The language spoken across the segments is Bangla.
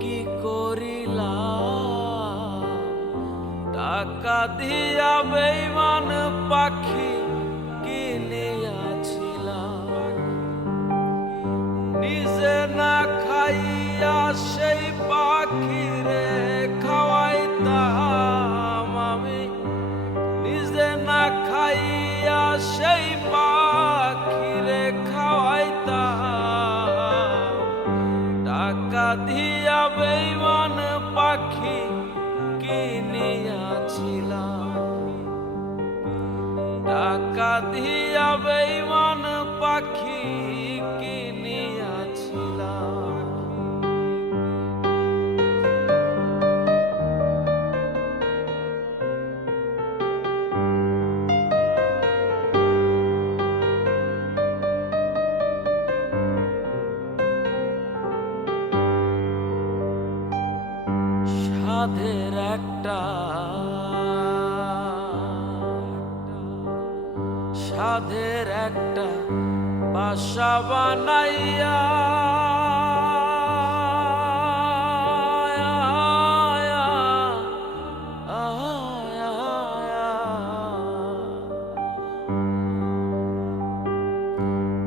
কি করিলা টাকা দিয়া বেইমান পাখি কিনিয়াছিলাম নিজে না খাইয়া সেই পাখি রে খাওয়াইতাম আমি। নিজে না খাইয়া সেই দিয়া বেইমান পাখি কিনিয়াছিলাম। টাকা দিয়া বেইমান সাধের একটা সাধের একটা বাসা বানাইয়া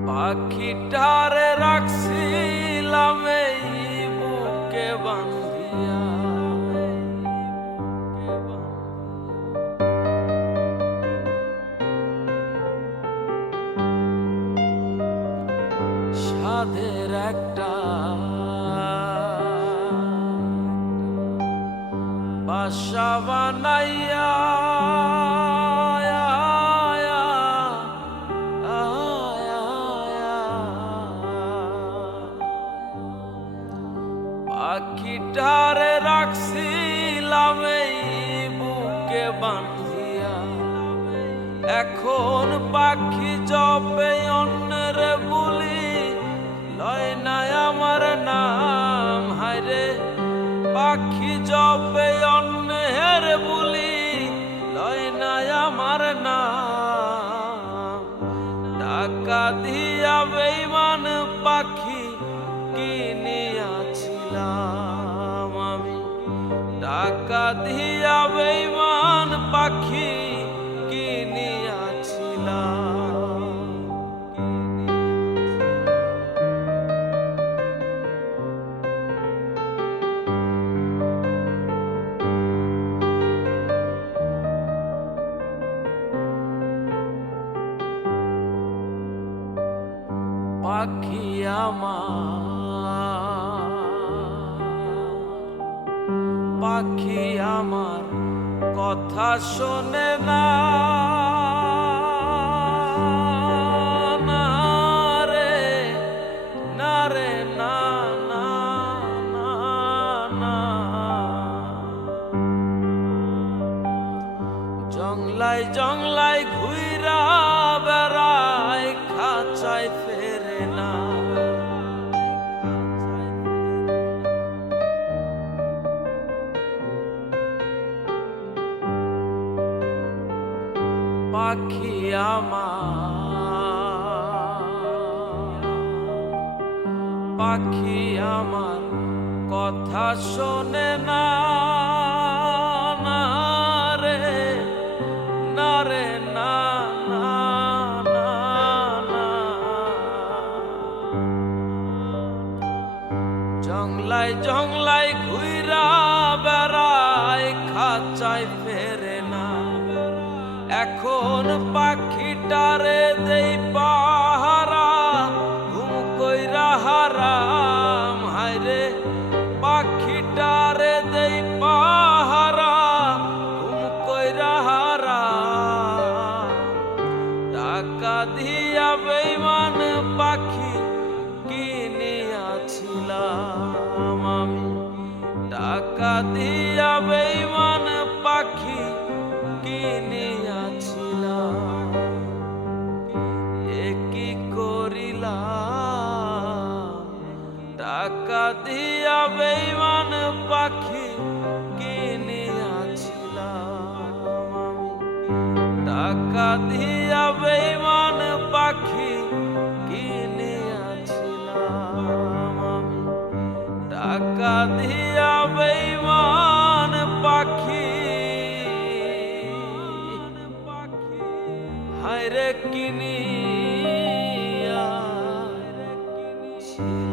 পাখিটারে রাখছিলাম এই বুকে বান্ধিয়া। সাধের একটা। বাসা বানাইয়া এখন পাখি জপে অন্যের টাকা দিয়া বেইমান পাখি কিনিয়াছিলাম পাখি আমার পাখি আমার কথা শোনে না। জংলাই জংলাই ঘুইরা বেড়ায়। পাখি আমার। পাখি আমার কথা শোনে না রে না রে, না জংলাই জংলাই ঘুইরা বেড়ায়, খাঁচায় ফেরে এখন পাখিটারে দেই পাহারা, ঘুম কইরা হারাম। হায়রে, পাখিটারে দেই পাহারা, ঘুম কইরা হারাম। টাকা দিয়া বেইমান পাখি কিনিয়াছিলাম আমি। টাকা দিয়া বেইমান টাকা দিয়া বেমান পাখি কিনিয়াছিলাম আমি। টাকা দিয়া বেমান পাখি। হায় রে কিনিয়া। ছিল